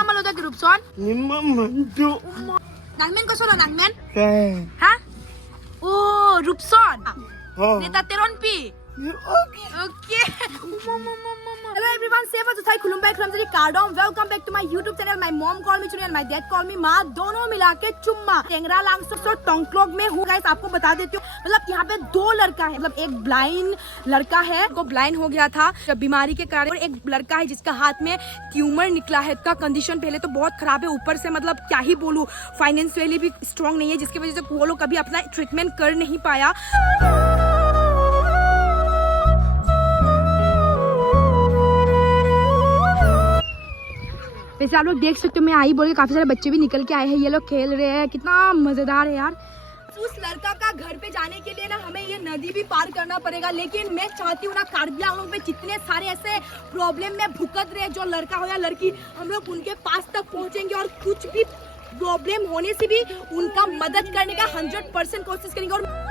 mama lo da ki Rupson? Ni mama tu. Nangmen ko solo nangmen? Kaya. Ha? Oh, Rupson. Oh. Neta teron pi. Okay. Okay. Hello everyone, Seva Jusai Khulumbai Khramjari Kardom. Welcome back to my YouTube channel. My mom call me Chuni and my dad call me माँ. दोनों मिला के चुम्मा. टेंगरा लांगसुक और टोंकलोग में हूँ guys. आपको बता देती हूँ, मतलब यहाँ पे दो लड़का है, मतलब एक ब्लाइंड लड़का है, वो ब्लाइंड हो गया था बीमारी के कारण, और एक लड़का है जिसका हाथ में ट्यूमर निकला है. इसका कंडीशन पहले तो बहुत खराब है, ऊपर से मतलब क्या ही बोलूँ, फाइनेंशियली भी स्ट्रॉन्ग नहीं है, जिसकी वजह से वो लोग कभी अपना ट्रीटमेंट कर नहीं पाया. वैसे आप लोग देख सकते हो, मैं आई बोल के काफी सारे बच्चे भी निकल के आए हैं, ये लोग खेल रहे हैं, कितना मजेदार है यार. उस लड़का का घर पे जाने के लिए ना हमें ये नदी भी पार करना पड़ेगा, लेकिन मैं चाहती हूँ ना कार्बी आंगलों पे जितने सारे ऐसे प्रॉब्लम में भुगत रहे जो लड़का हो या लड़की, हम लोग उनके पास तक पहुँचेंगे और कुछ भी प्रॉब्लम होने से भी उनका मदद करने का 100% कोशिश करेंगे. और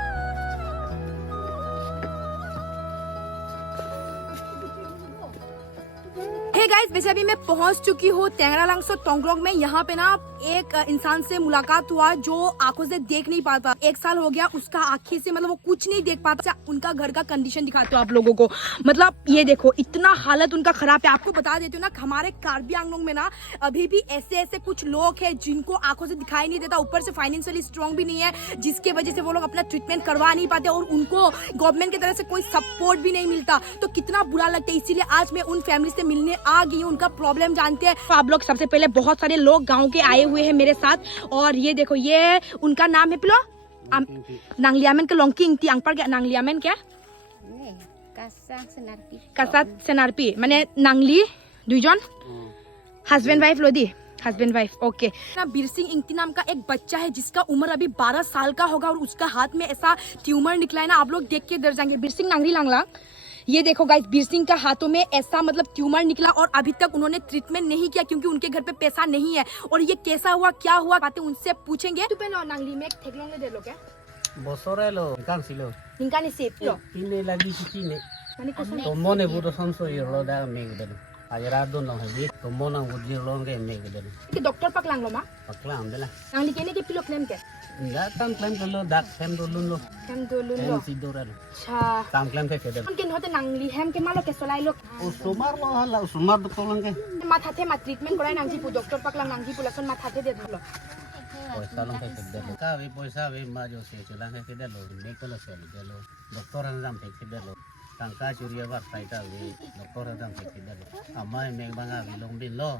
हे गाइस, वैसे अभी मैं पहुंच चुकी हूँ टेंगरा लांगसो टोंगलोग में. यहाँ पे ना एक इंसान से मुलाकात हुआ जो आंखों से देख नहीं पाता. 1 साल हो गया उसका आंखें से, मतलब वो कुछ नहीं देख पाता. उनका घर का कंडीशन दिखाती हूँ आप लोगों को. मतलब ये देखो, इतना हालत उनका खराब है. आपको बता देती हूँ ना, हमारे कार्बी आंगलोंग में ना अभी भी ऐसे ऐसे कुछ लोग हैं जिनको आंखों से दिखाई नहीं देता, ऊपर से फाइनेंशियली स्ट्रॉन्ग भी नहीं है, जिसकी वजह से वो लोग अपना ट्रीटमेंट करवा नहीं पाते और उनको गवर्नमेंट की तरफ से कोई सपोर्ट भी नहीं मिलता. तो कितना बुरा लगता है. इसीलिए आज मैं उन फैमिली से मिलने आ गई हूँ, उनका प्रॉब्लम जानते हैं. तो आप लोग सबसे पहले, बहुत सारे लोग गाँव के आए हुए हैं मेरे साथ, और ये देखो, ये उनका नाम है पिलो नांगलियामेन के लोंकिंग ती अंगपर के नांगलियामेन क्या कासात सेनारपी माने नांगली दुईजन हस्बैंड वाइफ लोदी हस्बैंड वाइफ. ओके ना, बिरसिंग इंगती नाम का एक बच्चा है जिसका उम्र अभी 12 साल का होगा और उसका हाथ में ऐसा ट्यूमर निकला है ना, आप लोग देख के डर जाएंगे. बिरसिंग नांगली लांगला, ये देखो गाइस, बीरसिंह का हाथों में ऐसा मतलब ट्यूमर निकला और अभी तक उन्होंने ट्रीटमेंट नहीं किया क्योंकि उनके घर पे पैसा नहीं है. और ये कैसा हुआ, क्या हुआ, बातें उनसे पूछेंगे. तू पहले नांगली में ठेकलोंगे दे लो क्या Bosorelo, cancelo. निकाल सिप लो Tine la vicine. माने कुछ नहीं. Tomone buto sonso yolo da megdelo. Ayarado no hebi. Tomona budji longe megdelo. कि डॉक्टर पक लांग लो मां Paklam dela. नांगली केने के पिलो क्लेम के Da tam klem delo dak hem dolo lo. हम दो लो लो. Hem si dorelo. अच्छा Tam klem ke kedelo. उनके होते नांगली हम के मालो के सोलाई लो Usumar lo hala usumar do kolonge. माथा थे मा ट्रीटमेंट कराई नांगजी पु डॉक्टर पक लांग नांगजी पु लसन माथा थे दे दो. Poisa long ke kedelo. Ka vi poisa vi ma jo se chulang ke kedelo. Nekolo se kedelo. Doktor andam ke kedelo. Tangka curiya war taita vi doktor andam ke kedelo. Amma meg banga vi long bin lo.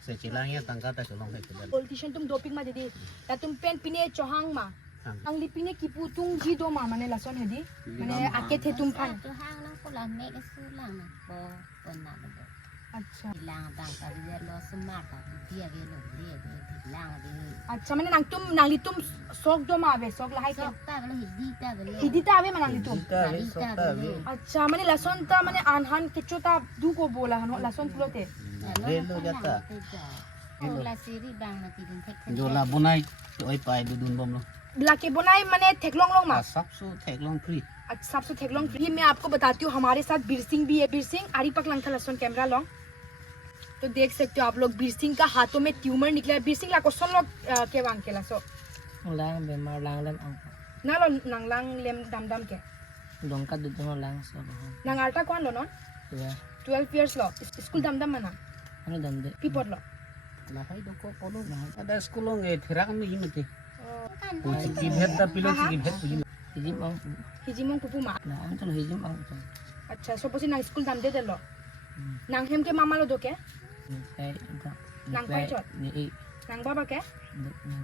Se chilang ya tangka ta chulong ke kedelo. Politician तुम doping मा दीदी या तुम pen पिने चोहांग मा ang lipine kiputung ji do ma mane lason hedi mane ake the tum phan tu hang nang ko lang me ke su lang na ko pon na do अच्छा lang tang ka dia lo smart ka dia ge lo dia ge lang de अच्छा mane nang tum nang li tum sok do ma ave sok la hai ke sok ta lo hidi ta ge le hidi ta ave manang li tum Sokta vi sokta vi. अच्छा mane lason ta mane anhan kecho ta du ko bola han lason pulo te Velo jata. ko la siri bang na ti din tek Jola bunai oi pai dudun bom lo. ब्लाके Bonai मने थेकलोंग लोंग मा Sapsu theklong kri. अच्छा सबसे थेकलोंग ये मैं आपको बताती हूँ. हमारे साथ बीरसिंह भी है. बीरसिंह आरी पक लंग था लसन कैमरा लो तो देख सकते हो आप लोग. बीरसिंह का हाथों में ट्यूमर निकला है. बीरसिंह ला क्वेश्चन लोग के वांग के lasso lang bemar lang lem ang ना लो नंगलांग लेम दम दम के dongkat dito mo lang sa bahan. नंग आल्टा कौन लो नॉन Ya, 12 years लो स्कूल दम दम मना ano damde? पीपट लो Lahai doko polo. Ada skulong e thirak mi imati. Puji ki bhet da pilo ki bhet puji. Hijim ang हिजिमोंग पुपू मा na ang talo hijim ang ito. अच्छा सो पोसी नंग school दम दे लो नंग हम के मामा लो दो के Kay ito. Nang paichot? Ni नंग बाबा के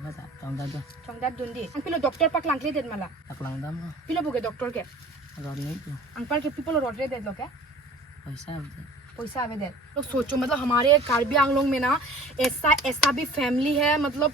bata tong dado. चंगदा दुंदी अंग पिलो डॉक्टर पक लंग ले दे मला Taklang dam mo. पिलो बुगे डॉक्टर के Ron nito. अंग पर के पीपल रोड रे दे लो के Paisa. पैसा आवेदन. लोग सोचो, मतलब हमारे कार्बी आंगलोंग में ना ऐसा भी फैमिली है, मतलब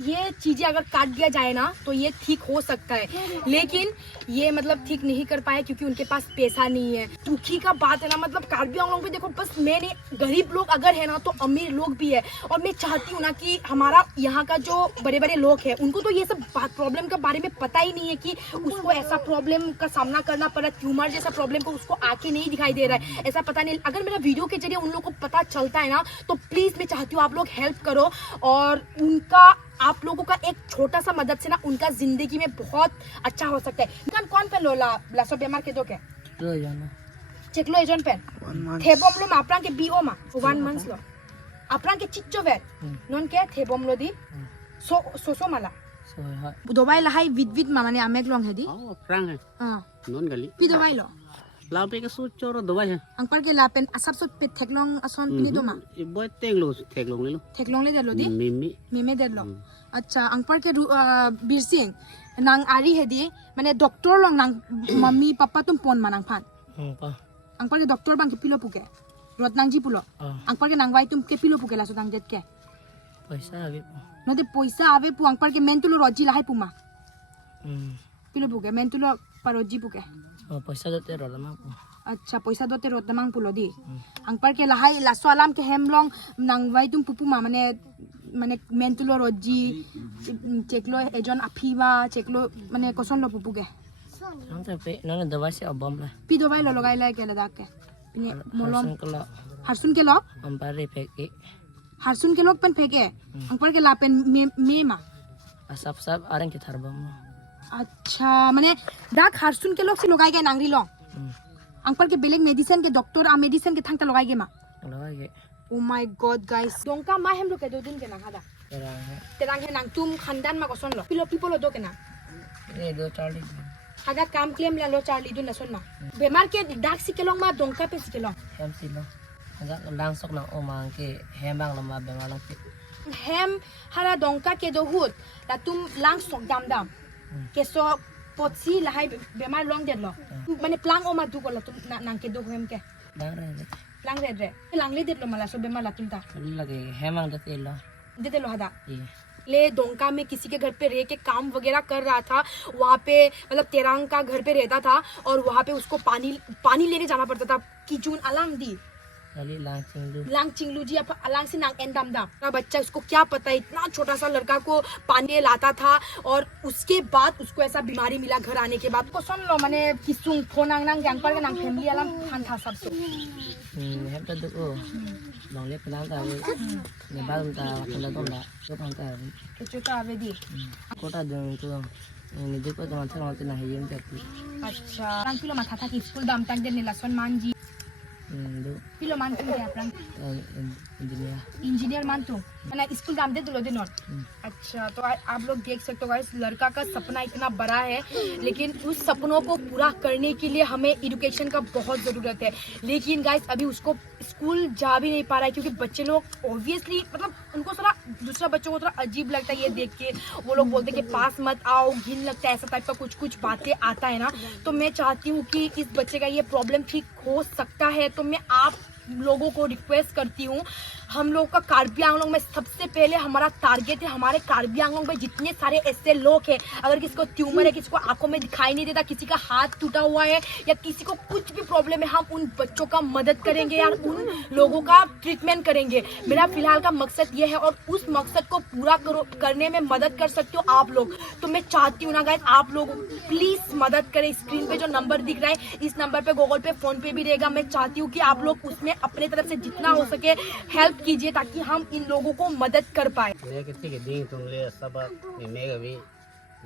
ये चीजें अगर काट दिया जाए ना तो ये ठीक हो सकता है, लेकिन ये मतलब ठीक नहीं कर पाए क्योंकि उनके पास पैसा नहीं है। दुखी का बात है ना, मतलब कार्बी आंगलों पे देखो, बस मैं नहीं, गरीब लोग अगर है ना तो अमीर लोग भी है। और मैं चाहती हूँ ना कि हमारा यहाँ का जो बड़े बड़े लोग हैं उनको तो ये सब प्रॉब्लम के बारे में पता ही नहीं है कि उसको ऐसा प्रॉब्लम का सामना करना पड़ा, ट्यूमर जैसा प्रॉब्लम को उसको आके नहीं दिखाई दे रहा है, ऐसा पता नहीं। अगर मेरा वीडियो के जरिए उन लोगों को पता चलता है ना तो प्लीज मैं चाहती हूँ आप लोग हेल्प करो, और उनका आप लोगों का एक छोटा सा मदद से ना उनका जिंदगी में बहुत अच्छा हो सकता है। कौन पे लो लासो बीमार के दो के Tuh ya no. cek lo ejon pen thebom lo ma aprang ke bio ma 1 month lo aprang ke chicho vet non ke thebom lo di so mala So ha. dobai la hai vid ma mane amek long hedi oh prang hai ha non gali pi dobai lo lao pe ka su choro dawai hai ang par ke la pen asap so pe theklong ason pini do ma e boy teklong le lo theklong le de lo di mimi meme de lo अच्छा ang par ke birsing nang ari hedi mane doctor long nang mummy papa tum pon manang phan Pa. ang par ke doctor bang ke pilo puke rotnang ji pulo ang par ke nang wai tum ke pilo puke la so dang det ke Paisa abi po. no de poisa ave pu ang par ke mentulo roji la hai puma pilo puke mentulo paroji puke Oh paisa dati ro lama po. अच्छा पैसा दोते रोतमंग पुलो दी ang par ke lahai la so alam ke hemlong nang wai tum pupu ma mane mane mentulo roji cheklo ejon afiwa cheklo mane koson lo pupu ke Nang tapi nana dawai si abam lah. pi do bai lo logai la ke la dak ke molom Harsun kalau harsun ke lok ampare peki. harsun ke lok pen pheke ang par ke la pen me ma Asap arang kita harbam. अच्छा माने दाग हारसुन के लोग से लगाई गए नांगरी लोग uncle के बेलेग मेडिसिन के डॉक्टर आ मेडिसिन के थंगता लगाई गए मा Kalau lagi oh my god guys दोंका मा हम लोग के 2 दिन के ना खादा kerang. तेरांग है नांग तुम खानदान मा कोसन लो पिलो पिपलो दो के ना Ini 2 Charlie. आधा काम क्लेम ला लो चार्ली दुन लसन मा बीमार के दाग सी के लोग मा दोंका पे सी के लोग Hem silo. Agak langsok nang omang ke hembang lama bemalang ke. hem hara दोंका के दो हुत ला तुम लांग सोक दाम दाम के सो पोची ला हाय बीमार लोंग दे लो माने प्लांग ओ मा दु को ला तुम नांग के दो हम के Dang re. प्लांग रे प्लांग ले दे लो मला सो बीमार ला तुम ता Ini lagi hembang dati lo. दे दे लो हदा Iya. ले दोंका में किसी के घर पे रह के काम वगैरह कर रहा था, वहाँ पे मतलब तेरांग का घर पे रहता था और वहाँ पे उसको पानी लेने जाना पड़ता था कि जून अलांग दी Kali langsung lu. लांग चिंगलू जी अलांग से नांग एंडम दाम ना बच्चा उसको क्या पता है, इतना छोटा सा लड़का को पानी लाता था और उसके बाद उसको ऐसा बीमारी मिला घर आने के बाद। को सुन लो मैंने किसुंग फोन नांग गैंग पर नांग फैमिली अलाम खान था सब सो Hem tadi oh. Bang lihat kenal tahu. Ni baru tahu kalau tu nak. Kau pun tahu. चुका आवे दी Kota dengan tu. Ini dia kau teman teman tu nak hiam jadi. अच्छा रंग kilo माथा था कि स्कूल दाम तक देने लसन मान जी Itu किलो मान तुम क्या रंग intinya. इंजीनियर मान तू मैंने स्कूल दाम दे दो दिन और अच्छा तो आप लोग देख सकते हो गाइस लड़का का सपना इतना बड़ा है, लेकिन उस सपनों को पूरा करने के लिए हमें एजुकेशन का बहुत ज़रूरत है। लेकिन गाइस अभी उसको स्कूल जा भी नहीं पा रहा है क्योंकि बच्चे लोग ऑब्वियसली मतलब उनको थोड़ा दूसरा बच्चों को थोड़ा अजीब लगता है ये देख के, वो लोग बोलते हैं कि पास मत आओ, घिन लगता है, ऐसा टाइप का कुछ बातें आता है ना। तो मैं चाहती हूँ कि इस बच्चे का ये प्रॉब्लम ठीक हो सकता है, तो मैं आप लोगों को रिक्वेस्ट करती हूँ, हम लोग का कार्बी आंगलों में सबसे पहले हमारा टारगेट है, हमारे कार्बी आंगलों में जितने सारे ऐसे लोग हैं, अगर किसी को ट्यूमर है, किसी को आंखों में दिखाई नहीं देता, किसी का हाथ टूटा हुआ है या किसी को कुछ भी प्रॉब्लम है, हम उन बच्चों का मदद करेंगे यार, उन लोगों का ट्रीटमेंट करेंगे। मेरा फिलहाल का मकसद ये है और उस मकसद को पूरा करने में मदद कर सकते हो आप लोग। तो मैं चाहती हूँ ना गाइस आप लोग प्लीज मदद करें। स्क्रीन पे जो नंबर दिख रहा है इस नंबर पे गूगल पे फोन पे भी रहेगा। मैं चाहती हूँ कि आप लोग उसमें अपने तरफ से जितना हो सके हेल्प कीजिए ताकि हम इन लोगों को मदद कर पाए। ne ke ti ke ding tum le sabak ni me ga vi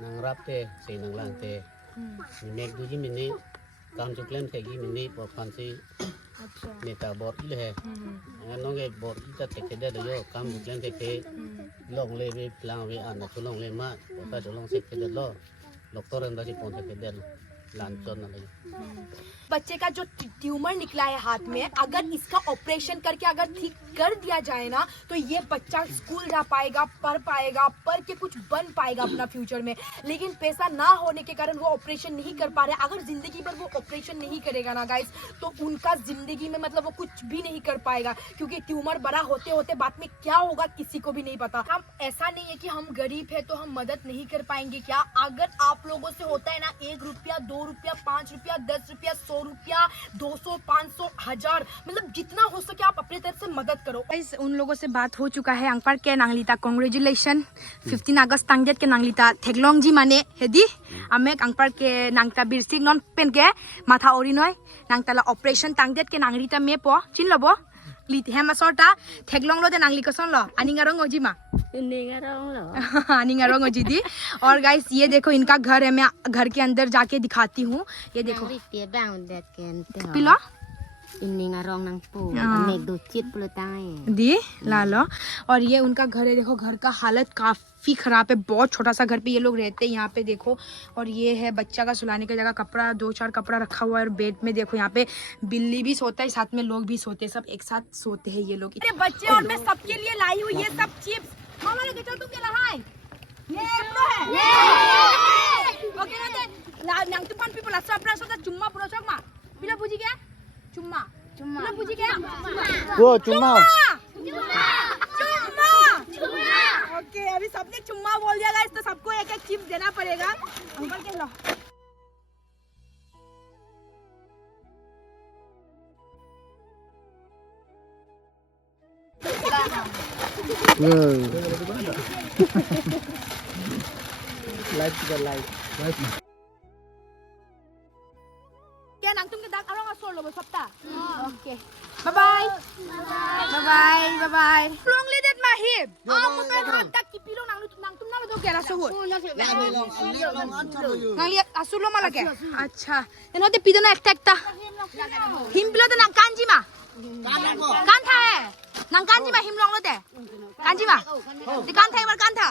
nang rap te se nang lang te ni me du ji mini kam chu klen te gi mini por khan si ne ta bor ile hai no ge bor ki ta te ke de yo kam chu klen te ke long le vi plang vi an na chu long le ma ta chu long se ke de lo doctor an da ji pon te ke de lan chon na le बच्चे का जो tumour निकला है हाथ में, अगर इसका operation करके अगर ठीक कर दिया जाए ना तो ये बच्चा स्कूल जा पाएगा, पढ़ के कुछ बन पाएगा अपना फ्यूचर में। लेकिन पैसा ना होने के कारण वो ऑपरेशन नहीं कर पा रहे। अगर जिंदगी भर वो ऑपरेशन नहीं करेगा ना गाइस तो उनका जिंदगी में मतलब वो कुछ भी नहीं कर पाएगा, क्योंकि ट्यूमर बड़ा होते होते बाद में क्या होगा किसी को भी नहीं पता। हम ऐसा नहीं है कि हम गरीब है तो हम मदद नहीं कर पाएंगे क्या? अगर आप लोगों से होता है ना 1 रुपया, 2 रुपया, 5 रुपया, 10 रुपया, 100 रुपया, 200, 500, 1000, मतलब जितना हो सके आप अपनी तरफ से मदद करो। उन लोगों से बात हो चुका है। अंगपार के नांगलीता कांग्रेचुलेशन 15 अगस्त तांगदेत के नांगलीता थेगलोंग जी माने हेदी आमे अंगपार के नांगता बिरसिक नॉन पेन के माथा ओरिनय नांगताला ऑपरेशन तांगदेत के नांगलीता मे पो चिन लबो लित है मसोटा थेगलोंग लो दे नांगली कसन लो अनिंगारंग ओजी मा अनिंगारंग ओजी दी। और गाइस ये देखो इनका घर है, मैं घर के अंदर जाके दिखाती हूँ। ये देखो पिलो दी लालो। और ये उनका घर है, देखो घर का हालत काफी खराब है, बहुत छोटा सा घर पे ये लोग रहते हैं यहाँ पे देखो। और ये है बच्चा का सुलाने की जगह, कपड़ा 2-4 कपड़ा रखा हुआ है। और बेड में देखो यहाँ पे बिल्ली भी सोता है, साथ में लोग भी सोते हैं, सब एक साथ सोते हैं ये लोग। अरे बच्चे और मैं सबके लिए लाई हूँ ये सब चिप्स। मामा लेके चल तुम क्या है ये है ओके ना ला नंग तुपान पीपल लास्ट अपना सोता चुम्मा पुरो चक मा बिना बुझी क्या चुम्मा चुम्मा बुझी क्या वो चुम्मा ओके अभी सबने चुम्मा बोल दिया गाइस तो सबको एक एक चिप्स देना पड़ेगा। अंकल के लो क्या नाम तुमके दाग आरो सोल लो सप्ता okay bye bye bye bye bye bye लोंग ले देत माहिब मुते हाथ तक की पिलो नांग तुम ना दो केला सोहर नांग असुलो माला के अच्छा एनोते पिदो ना एकटा हिम पिलो तो ना कांजी मा कान था है नांग कांजी मा हिम लोंग लो दे कांजी मा दे कान था एक बार कान था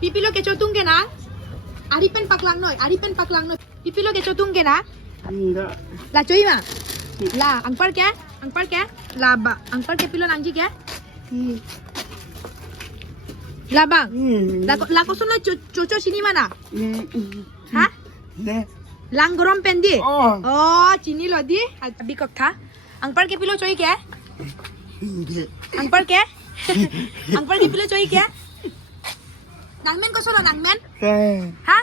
Pipilo ke cotung ke na? Aripen paklang noi. Pipilo ke cotung ke na? enggak La coy ma? La angpar ke? La ba angpar ke pilo nangji ke? La bang. La kosun lo coco sini mana? Hah? Lang gorom pendi? Oh, sini lo di. Abi kok tha? Angpar ke pilo coy ke? Angpar ke? Angpar ke pilo coy ke? Nangmen ko solo nangmen? Ha?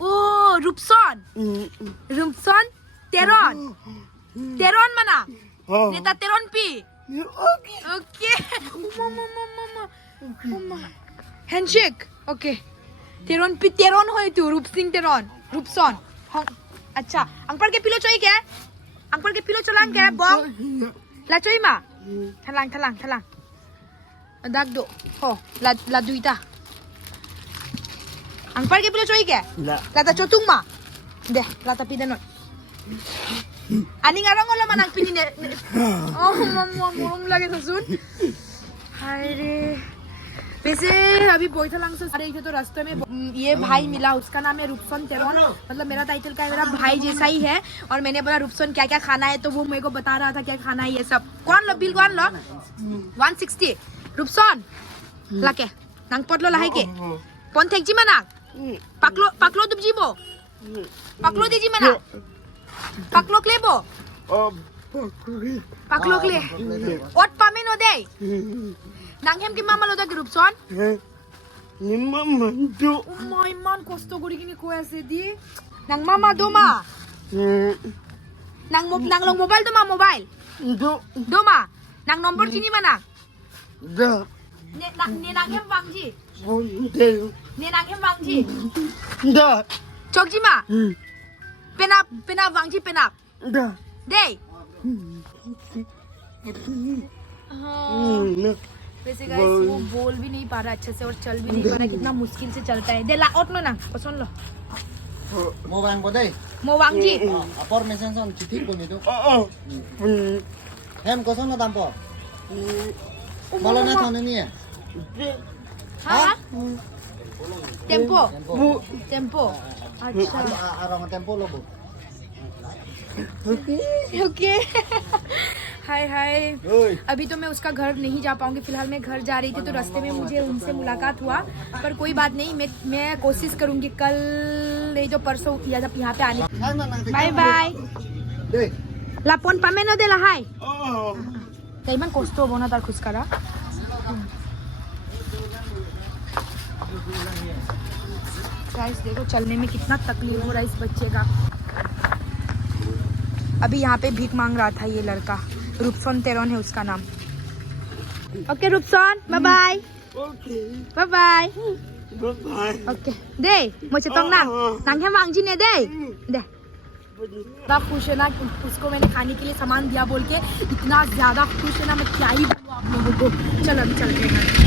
Oh, Rupson. Rupson Teron. Teron mana? Neta Teron pi. Okay. Mama. Handshake. Okay. Teron pi Teron hoy tu Rupsing Teron. Rupson. अच्छा uncle के pillow चाहिए क्या? Uncle के pillow चलांग क्या? Bong ला चाहिए मा? थलांग दाग दो हो ला दुईता अंकल के पिलो चाहिए क्या? ला ता चोतुंग मा दे ला ता पिदनो ani ngarong lo manang pini ne oh मम लगे तो सुन हाय रे। वैसे अभी बोईथालांग से अरे थे तो रास्ते में ये भाई मिला, उसका नाम है रूपसन तेरोन, मतलब मेरा टाइटल का है मेरा भाई जैसा ही है। और मैंने बोला रूपसन क्या क्या खाना है तो वो मेरे को बता रहा था क्या खाना है ये सब। कौन लो बिल कौन लो 160 रूपसन लाके नंग पटलो लाहे के पन थेकजी मना paklo dubjibo paklo deji mana paklo klebo paklo kle ot pamin odei nanghem ki mama loda group son nimma mandu my man kosto gori kini ko ase di nang mama doma nang long mobile doma mobile doma nang nomor chini mana da ne nanghem wangji bonde ne nanghem wangji da chokji ma pena wangji pena da dei वैसे guys वो बोल भी नहीं पा रहा अच्छे से और चल भी नहीं पा रहा, कितना मुश्किल से चलता है। दे ला ऑट लो ना पसंद लो Mobile ko day. मो वांगजी Apor mesen son chitik ko nito. Hem ko son na tampo. Bola na thon ni. हाँ टेम्पो Tempo. टेम्पो अच्छा Arang tempo lo bu. Okay hi hi Oi. अभी तो मैं उसका घर नहीं जा पाऊंगी, फिलहाल मैं घर जा रही थी तो रास्ते में मुझे उनसे मुलाकात हुआ, पर कोई बात नहीं, मैं कोशिश करूंगी कल नहीं तो परसों या जब यहाँ पे आने। Bye bye Deh. लापोन पामे न देला हाय Oh. कई मन कोस्तो बोना तार खुश करा। गाइस देखो चलने में कितना तकलीफ हो रहा है इस बच्चे का। अभी यहाँ पे भीख मांग रहा था ये लड़का, रूपसन तेरोन है उसका नाम। ओके रूपसन bye bye Okay. Bye bye Bye-bye. Okay दे मुझे तो ना नंगे मांग जी ने दे दे इतना खुश है ना कि उसको मैंने खाने के लिए सामान दिया बोल के, इतना ज्यादा खुश है ना, मैं क्या ही बोलूं आप लोगों को। चलो अभी चलते हैं।